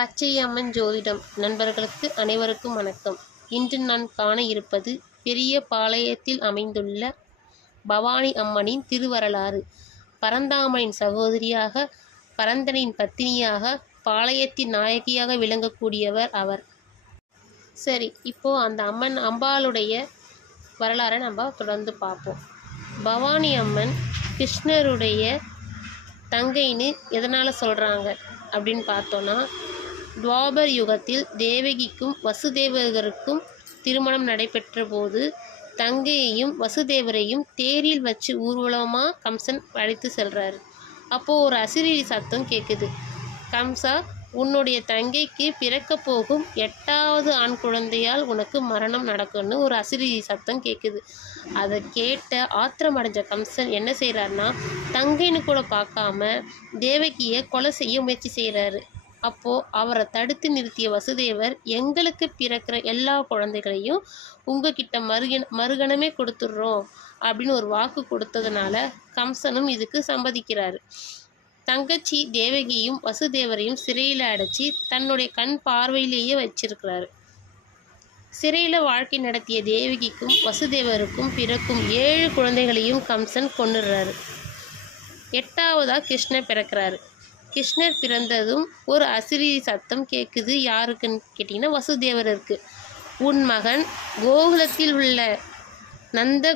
பச்சையம்மன் ஜோதிடம் நண்பர்களுக்கு அனைவருக்கும் வணக்கம். இன்று நான் காண இருப்பது பெரிய பாளையத்தில் அமைந்துள்ள பவானி அம்மனின் திருவரலாறு. பரந்தாமனின் சகோதரியாக, பரந்தனின் பத்தினியாக, பாளையத்தின் நாயகியாக விளங்கக்கூடியவர் அவர். சரி, இப்போ அந்த அம்பாளுடைய வரலாறை நம்ம தொடர்ந்து பார்ப்போம். பவானி அம்மன் கிருஷ்ணருடைய தங்கைன்னு எதனால் சொல்கிறாங்க அப்படின்னு பார்த்தோன்னா, துவாபர் யுகத்தில் தேவகிக்கும் வசுதேவருக்கும் திருமணம் நடைபெற்ற போது தங்கையையும் வசுதேவரையும் தேரில் வச்சு ஊர்வலமாக கம்சன் அழைத்து செல்கிறாரு. அப்போது ஒரு அசிரீரி சத்தம் கேட்குது. கம்சா, உன்னுடைய தங்கைக்கு பிறக்க போகும் 8வது ஆண் குழந்தையால் உனக்கு மரணம் நடக்கும்னு ஒரு அசிரீரி சத்தம் கேட்குது. அதை கேட்ட ஆத்திரம் அடைஞ்ச கம்சன் என்ன செய்கிறாருன்னா, தங்கைன்னு கூட பார்க்காம தேவகியை கொலை செய்ய முயற்சி செய்கிறாரு. அப்போது அவரை தடுத்து நிறுத்திய வசுதேவர், எங்களுக்கு பிறக்கிற எல்லா குழந்தைகளையும் உங்ககிட்ட மறுகணமே கொடுத்துட்றோம் அப்படின்னு ஒரு வாக்கு கொடுத்ததுனால கம்சனும் இதுக்கு சம்மதிக்கிறாரு. தங்கச்சி தேவகியும் வசுதேவரையும் சிறையில் அடைச்சி தன்னுடைய கண் பார்வையிலேயே வச்சிருக்கிறாரு. சிறையில் வாழ்க்கை நடத்திய தேவகிக்கும் வசுதேவருக்கும் பிறக்கும் 7 குழந்தைகளையும் கம்சன் கொன்னுடுறாரு. 8வதாக கிருஷ்ணர் பிறக்கிறாரு. கிருஷ்ணர் பிறந்ததும் ஒரு அசிரீரி சத்தம் கேட்குது. யாருக்குன்னு கேட்டிங்கன்னா, வசுதேவருக்கு. உன் மகன் கோகுலத்தில் உள்ள நந்த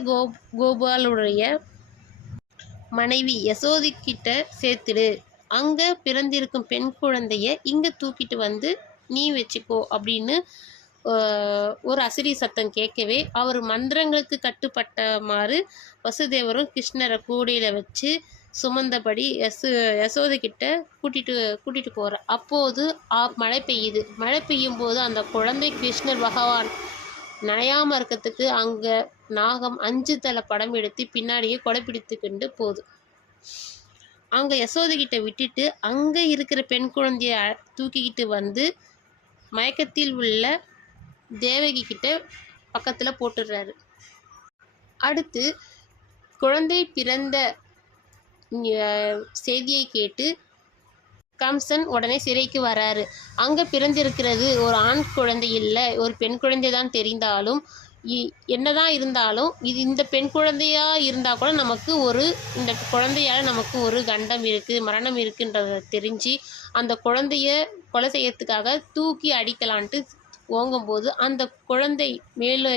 கோபாலுடைய மனைவி யசோதிக்கிட்ட சேர்த்துடு, அங்கே பிறந்திருக்கும் பெண் குழந்தைய இங்கே தூக்கிட்டு வந்து நீ வச்சுக்கோ அப்படின்னு ஒரு அசிரீரி சத்தம் கேட்கவே அவர் மந்திரங்களுக்கு கட்டுப்பட்டமாறு வசுதேவரும் கிருஷ்ணரை கூடையில் வச்சு சுமந்தபடி யசோதைக்கிட்ட கூட்டிட்டு போகிற. அப்போது மழை பெய்யுது. மழை பெய்யும் போது அந்த குழந்தை கிருஷ்ணர் பகவான் நனையாமல் இருக்கிறதுக்கு அங்கே நாகம் 5 தலை படம் எடுத்து பின்னாடியே கொடை பிடித்துக்கிண்டு போகுது. அங்கே யசோதைக்கிட்ட விட்டுட்டு அங்கே இருக்கிற பெண் குழந்தைய தூக்கிக்கிட்டு வந்து மயக்கத்தில் உள்ள தேவகி கிட்ட பக்கத்தில் போட்டுடுறாரு. அடுத்து குழந்தை பிறந்த செய்தியை கேட்டு கம்சன் உடனே சிறைக்கு வராரு. அங்கே பிறந்திருக்கிறது ஒரு ஆண் குழந்தை இல்லை, ஒரு பெண் குழந்தை தான் தெரிந்தாலும், என்னதான் இருந்தாலும் இந்த பெண் குழந்தையா இருந்தால் கூட இந்த குழந்தையால் நமக்கு ஒரு கண்டம் இருக்குது, மரணம் இருக்குன்றதை தெரிஞ்சு அந்த குழந்தைய கொலை செய்யறதுக்காக தூக்கி அடிக்கலான்ட்டு ஓங்கும்போது அந்த குழந்தை மேலே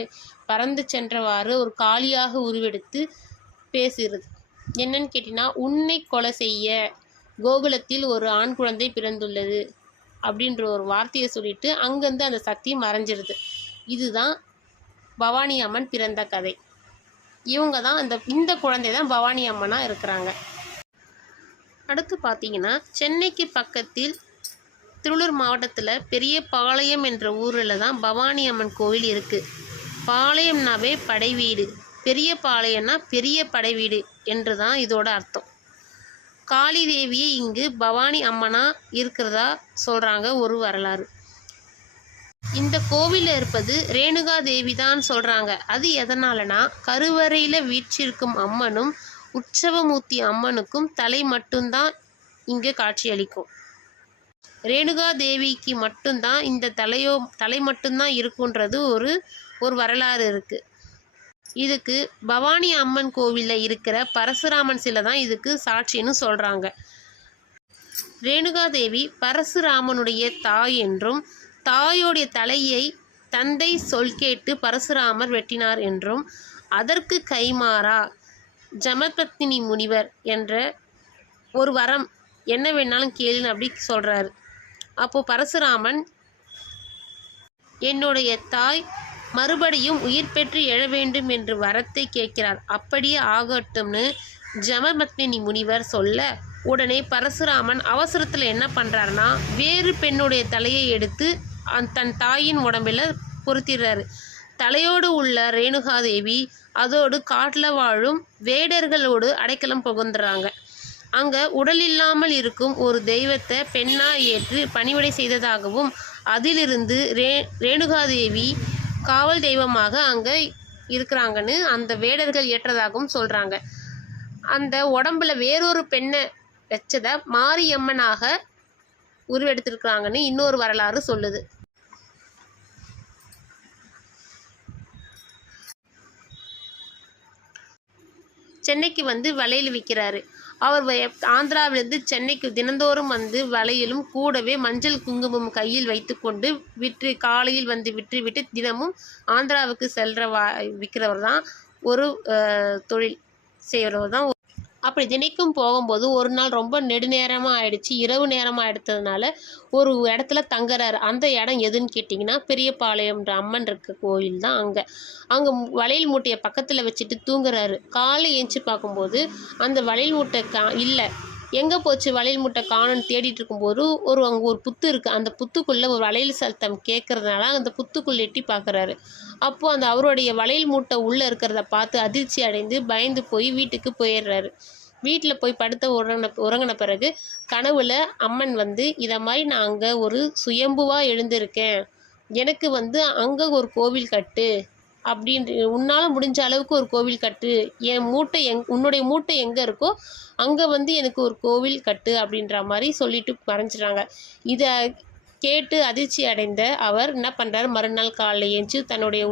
பறந்து சென்றவாறு ஒரு காளியாக உருவெடுத்து பேசுகிறது. என்னன்னு கேட்டிங்கன்னா, உன்னை கொலை செய்ய கோகுலத்தில் ஒரு ஆண் குழந்தை பிறந்துள்ளது அப்படின்ற ஒரு வார்த்தையை சொல்லிட்டு அங்கேருந்து அந்த சக்தி மறைஞ்சிருது. இதுதான் பவானி அம்மன் பிறந்த கதை. இவங்க தான் இந்த குழந்தை தான் பவானி அம்மனாக இருக்கிறாங்க. அடுத்து பார்த்தீங்கன்னா, சென்னைக்கு பக்கத்தில் திருவள்ளூர் மாவட்டத்தில் பெரிய பாளையம் என்ற ஊரில் தான் பவானி அம்மன் கோவில் இருக்குது. பாளையம்னாவே படைவீடு, பெரிய பாளையம்னா பெரிய படைவீடு என்று தான் இதோட அர்த்தம். காளி தேவியை இங்கு பவானி அம்மனா இருக்கிறதா சொல்கிறாங்க ஒரு வரலாறு. இந்த கோவிலில் இருப்பது ரேணுகா தேவி தான் சொல்கிறாங்க. அது எதனாலனா, கருவறையில் வீற்றிருக்கும் அம்மனும் உற்சவமூர்த்தி அம்மனுக்கும் தலை மட்டும்தான் இங்கே காட்சியளிக்கும். ரேணுகா தேவிக்கு மட்டும்தான் இந்த தலை மட்டும்தான் இருக்குன்றது ஒரு வரலாறு இருக்குது. இதுக்கு பவானி அம்மன் கோவிலில் இருக்கிற பரசுராமன் சிலை தான் இதுக்கு சாட்சின்னு சொல்கிறாங்க. ரேணுகாதேவி பரசுராமனுடைய தாய் என்றும், தாயோடைய தலையை தந்தை சொல் கேட்டு பரசுராமர் வெட்டினார் என்றும், அதற்கு கைமாறா ஜமதக்னி முனிவர் என்ற ஒரு வரம், என்ன வேணாலும் கேளுன்னு அப்படி சொல்கிறாரு. அப்போது பரசுராமன், என்னுடைய தாய் மறுபடியும் உயிர் பெற்று எழ வேண்டும் என்று வரத்தை கேட்கிறார், அப்படியே ஆகட்டும்னு ஜமதக்னி முனிவர் சொல்ல, உடனே பரசுராமன் அவசரத்தில் என்ன பண்ணுறாருனா, வேறு பெண்ணுடைய தலையை எடுத்து தன் தாயின் உடம்பில் பொருத்திடுறாரு. தலையோடு உள்ள ரேணுகாதேவி அதோடு காட்டில் வாழும் வேடர்களோடு அடைக்கலம் புகுந்துறாங்க. அங்கே உடல் இல்லாமல் இருக்கும் ஒரு தெய்வத்தை பெண்ணாக ஏற்று பணிவிடை செய்ததாகவும், அதிலிருந்து ரேணுகாதேவி காவல் தெய்வமாக அங்கே இருக்கிறாங்கன்னு அந்த வேடர்கள் ஏற்றதாகவும் சொல்கிறாங்க. அந்த உடம்புல வேறொரு பெண்ணை வச்சதை மாரியம்மனாக உருவெடுத்திருக்கிறாங்கன்னு இன்னொரு வரலாறு சொல்லுது. சென்னைக்கு வந்து வளையல் விற்கிறாரு. அவர் ஆந்திராவிலிருந்து சென்னைக்கு தினந்தோறும் வந்து வளையலும் கூடவே மஞ்சள் குங்குமம் கையில் வைத்துக்கொண்டு காலையில் வந்து விற்றுவிட்டு தினமும் ஆந்திராவுக்கு விற்கிறவர் தான் ஒரு தொழில் செய்கிறவர் தான். அப்படி தினைக்கும் போகும்போது ஒரு நாள் ரொம்ப நெடுநேரமாக ஆயிடுச்சு, இரவு நேரமாக எடுத்ததுனால ஒரு இடத்துல தங்குறாரு. அந்த இடம் எதுன்னு கேட்டிங்கன்னா பெரியபாளையம்ன்ற அம்மன் இருக்க கோயில் தான். அங்கே வளையல் மூட்டையை பக்கத்தில் வச்சுட்டு தூங்குறாரு. காலை ஏஞ்சி பார்க்கும்போது அந்த வளையல் மூட்டை இல்லை. எங்கே போச்சு வளையல் மூட்டை காணுன்னு தேடிட்டு இருக்கும்போது அங்கே ஒரு புத்து இருக்குது. அந்த புத்துக்குள்ளே ஒரு வளையல் சத்தம் கேட்குறதுனால அந்த புத்துக்குள்ளே எட்டி பார்க்குறாரு. அப்போது அவருடைய வளையல் மூட்டை உள்ளே இருக்கிறத பார்த்து அதிர்ச்சி அடைந்து பயந்து போய் வீட்டுக்கு போயிடுறாரு. வீட்டில் போய் உறங்கின பிறகு கனவுல அம்மன் வந்து இதை மாதிரி நான் அங்கே ஒரு சுயம்புவாக எழுந்திருக்கேன், எனக்கு வந்து அங்கே ஒரு கோவில் கட்டு, உன்னால் முடிஞ்ச அளவுக்கு ஒரு கோவில் கட்டு, என் மூட்டை உன்னுடைய மூட்டை எங்கே இருக்கோ அங்கே வந்து எனக்கு ஒரு கோவில் கட்டு அப்படின்ற மாதிரி சொல்லிட்டு மறைஞ்சிடுறாங்க. இதை கேட்டு அதிர்ச்சி அடைந்த அவர் என்ன பண்ணுறாரு, மறுநாள் காலையில் ஏஞ்சி தன்னுடைய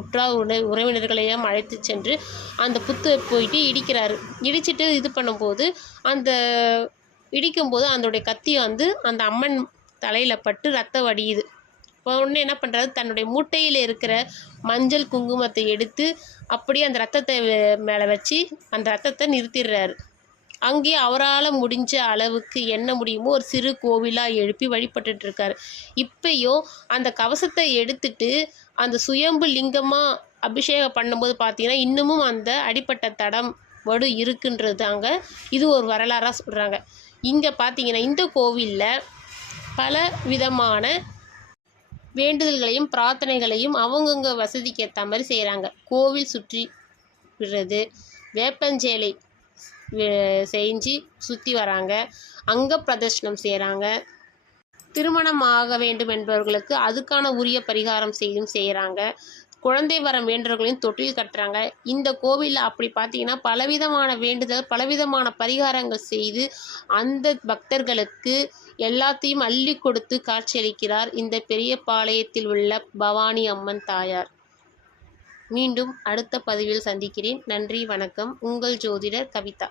உறவினர்களையும் அழைத்து சென்று அந்த புத்தை போயிட்டு இடிக்கிறாரு. இடிச்சிட்டு இது பண்ணும்போது இடிக்கும்போது அதனுடைய கத்தி வந்து அந்த அம்மன் தலையில் பட்டு ரத்தம் வடியுது. உடனே என்ன பண்ணுறாரு, தன்னுடைய மூட்டையில் இருக்கிற மஞ்சள் குங்குமத்தை எடுத்து அப்படியே அந்த ரத்தத்தை மேலே வச்சு அந்த ரத்தத்தை நிறுத்திடுறாரு. அங்கேயே அவரால் முடிஞ்ச அளவுக்கு என்ன முடியுமோ ஒரு சிறு கோவிலாக எழுப்பி வழிபட்டுட்டு இருக்காரு. இப்பயும் அந்த கவசத்தை எடுத்துட்டு அந்த சுயம்பு லிங்கமாக அபிஷேகம் பண்ணும்போது பார்த்தீங்கன்னா இன்னமும் அந்த அடிப்பட்ட தடம் வடு இருக்குன்றது அங்கே இது ஒரு வரலாறாக சொல்கிறாங்க. இங்கே பார்த்தீங்கன்னா இந்த கோவிலில் பல விதமான வேண்டுதல்களையும் பிரார்த்தனைகளையும் அவங்கவுங்க வசதிக்கு ஏற்ற மாதிரி செய்கிறாங்க. கோவில் சுற்றி விடுறது, வேப்பஞ்சேலை செஞ்சு சுற்றி வராங்க, அங்க பிரதர்ஷனம் செய்கிறாங்க. திருமணம் ஆக வேண்டும் என்பவர்களுக்கு அதுக்கான உரிய பரிகாரம் செய்கிறாங்க. குழந்தை வரம் வேண்டவர்களையும் தொட்டில் கட்டுறாங்க. இந்த கோவிலில் அப்படி பார்த்தீங்கன்னா பலவிதமான வேண்டுதல், பலவிதமான பரிகாரங்கள் செய்து அந்த பக்தர்களுக்கு எல்லாத்தையும் அள்ளி கொடுத்து காட்சியளிக்கிறார் இந்த பெரியபாளையத்தில் உள்ள பவானி அம்மன் தாயார். மீண்டும் அடுத்த பதிவில் சந்திக்கிறேன். நன்றி, வணக்கம். உங்கள் ஜோதிடர் கவிதா.